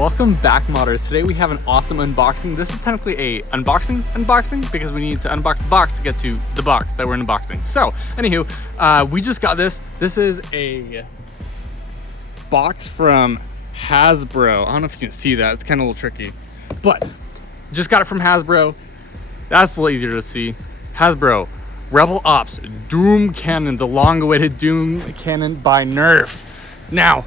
Welcome back, modders. Today we have an awesome unboxing. This is technically a unboxing because we need to unbox the box to get to the box that we're unboxing. So anywho, we just got this. This is a box from Hasbro. I don't know if you can see that, it's kind of a little tricky, but just got it from Hasbro. That's a little easier to see. Hasbro Rebel Ops Doom Cannon, the long-awaited Doom Cannon by NERF. Now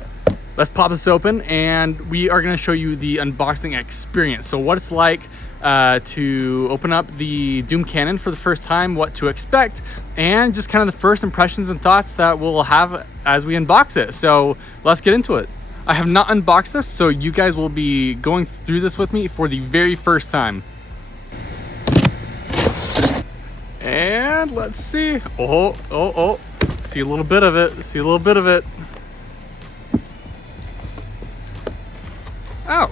let's pop this open and we are going to show you the unboxing experience. So what it's like to open up the Doom Cannon for the first time, what to expect, and just kind of the first impressions and thoughts that we'll have as we unbox it. So let's get into it. I have not unboxed this, so you guys will be going through this with me for the very first time. And let's see. Oh. See a little bit of it. Oh,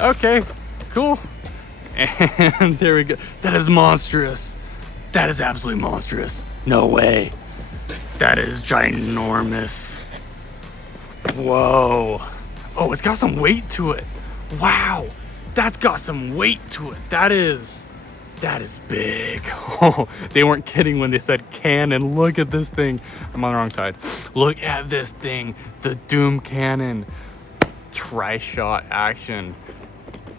okay, cool. And there we go. That is monstrous. That is absolutely monstrous. No way. That is ginormous. Whoa. Oh, it's got some weight to it. Wow, that's got some weight to it. That is big. Oh, they weren't kidding when they said Canon. Look at this thing. I'm on the wrong side. Look at this thing, the Doom Cannon. Tri-shot action.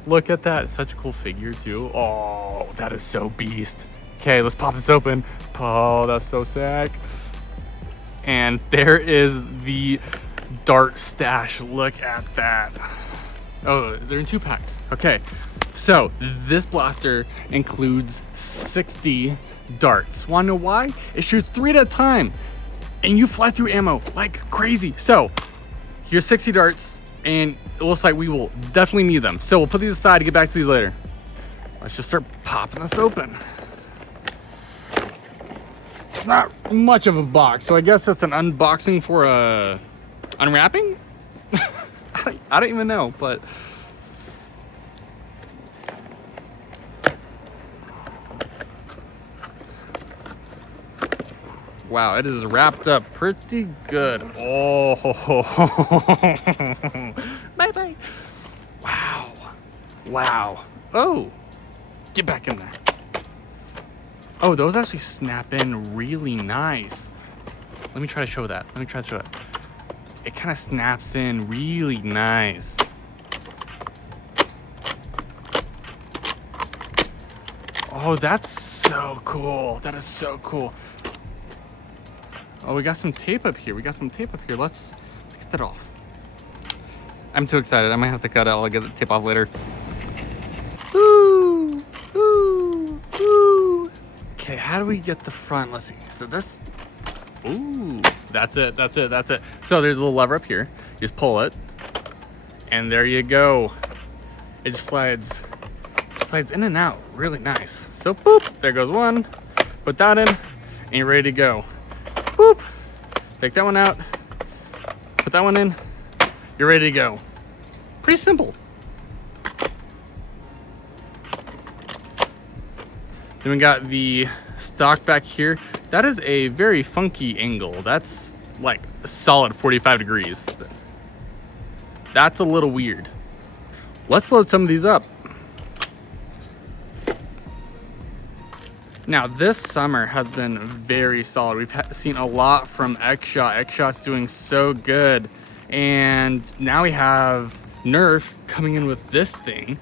Look at that. It's such a cool figure too. Oh, that is so beast. Okay, let's pop this open. Oh, that's so sick. And there is the dart stash. Look at that. Oh, they're in 2 packs. Okay, so this blaster includes 60 darts. Wanna know why? It shoots 3 at a time and you fly through ammo like crazy. So here's 60 darts, and it looks like we will definitely need them. So we'll put these aside to get back to these later. Let's just start popping this open. It's not much of a box, so I guess that's an unboxing for a unwrapping? I don't even know, but wow, it is wrapped up pretty good. Oh, bye. Wow. Oh, get back in there. Oh, those actually snap in really nice. Let me try to show that. It kind of snaps in really nice. Oh, that's so cool. That is so cool. Oh, we got some tape up here. Let's get that off. I'm too excited. I might have to cut it. I'll get the tape off later. Ooh. Okay, how do we get the front? Let's see. Is it this? Ooh, that's it. So there's a little lever up here. You just pull it, and there you go. It just slides in and out. Really nice. So boop, there goes one. Put that in, and you're ready to go. Boop. Take that one out. Put that one in. You're ready to go. Pretty simple. Then we got the stock back here. That is a very funky angle. That's like a solid 45 degrees. That's a little weird. Let's load some of these up. Now, this summer has been very solid. We've seen a lot from X-Shot. X-Shot's doing so good. And now we have NERF coming in with this thing.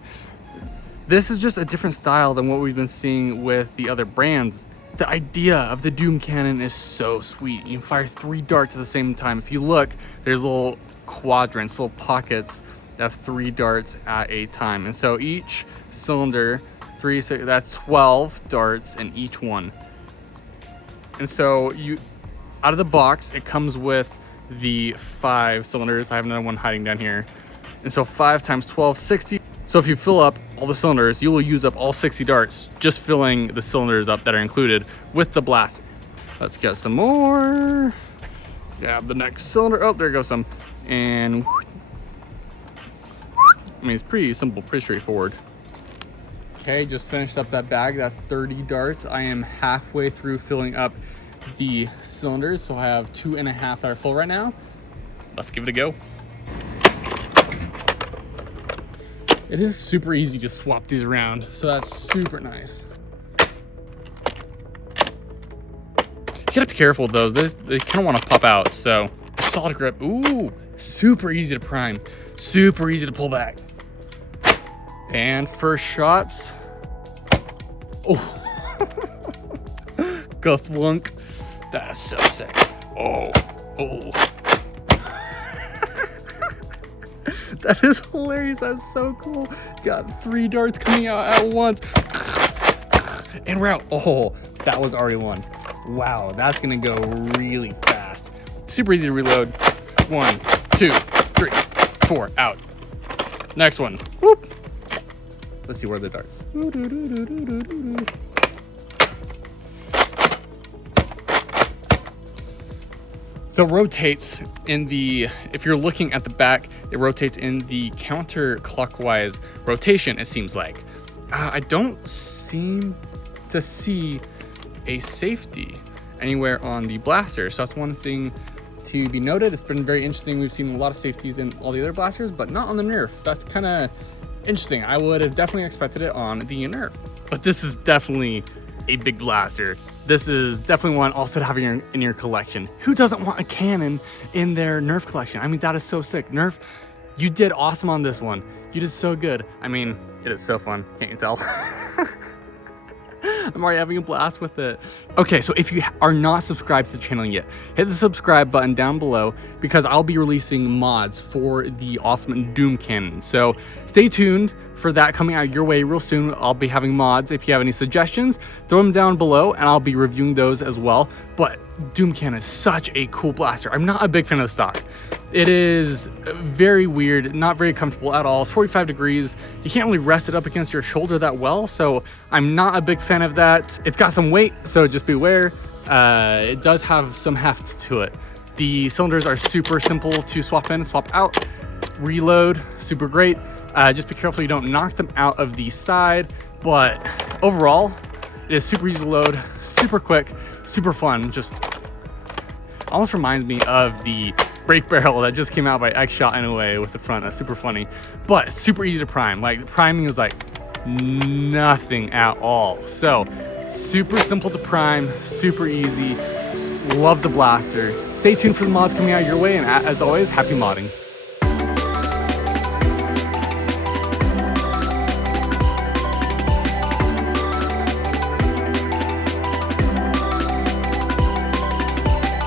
This is just a different style than what we've been seeing with the other brands. The idea of the Doom Cannon is so sweet. You can fire 3 darts at the same time. If you look, there's little quadrants, little pockets of 3 darts at a time. And so each cylinder, that's 12 darts in each one. And so out of the box, it comes with the 5 cylinders. I have another one hiding down here. And so 5 times 12, 60. So if you fill up all the cylinders, you will use up all 60 darts, just filling the cylinders up that are included with the blaster. Let's get some more. Grab the next cylinder. Oh, there goes some. And I mean, it's pretty simple, pretty straightforward. Okay, just finished up that bag. That's 30 darts. I am halfway through filling up the cylinders, so I have 2.5 that are full right now. Let's give it a go. it is super easy to swap these around, so that's super nice. You gotta be careful with those. They kind of want to pop out. So solid grip. Ooh, super easy to prime, super easy to pull back. And first shots. Oh, go thwunk. That is so sick. Oh. That is hilarious. That's so cool. Got 3 darts coming out at once. And we're out. Oh, that was already one. Wow, that's gonna go really fast. Super easy to reload. 1, 2, 3, 4, out. Next one. Whoop. Let's see where are the darts. So it rotates in the, if you're looking at the back, it rotates in the counterclockwise rotation, it seems like. I don't seem to see a safety anywhere on the blaster. So that's one thing to be noted. It's been very interesting. We've seen a lot of safeties in all the other blasters, but not on the NERF. That's kind of interesting. I would have definitely expected it on the NERF, but this is definitely a big blaster. This is definitely one also to have in your collection. Who doesn't want a Canon in their NERF collection? I mean, that is so sick. NERF, you did awesome on this one. You did so good. I mean, it is so fun. Can't you tell? I'm already having a blast with it. Okay, so if you are not subscribed to the channel yet, hit the subscribe button down below because I'll be releasing mods for the awesome Doom Cannon. So stay tuned for that coming out your way real soon. I'll be having mods. If you have any suggestions, throw them down below and I'll be reviewing those as well. But Doom Cannon is such a cool blaster. I'm not a big fan of the stock. It is very weird, not very comfortable at all. It's 45 degrees. You can't really rest it up against your shoulder that well, so I'm not a big fan of that. It's got some weight, so just beware. It does have some heft to it. The cylinders are super simple to swap in, swap out, reload, super great. Just be careful you don't knock them out of the side, but overall, it is super easy to load, super quick, super fun. Just almost reminds me of the brake barrel that just came out by X-Shot in a way with the front. That's super funny, but super easy to prime. Like priming is like nothing at all. So super simple to prime, super easy. Love the blaster. Stay tuned for the mods coming out your way, and as always, happy modding.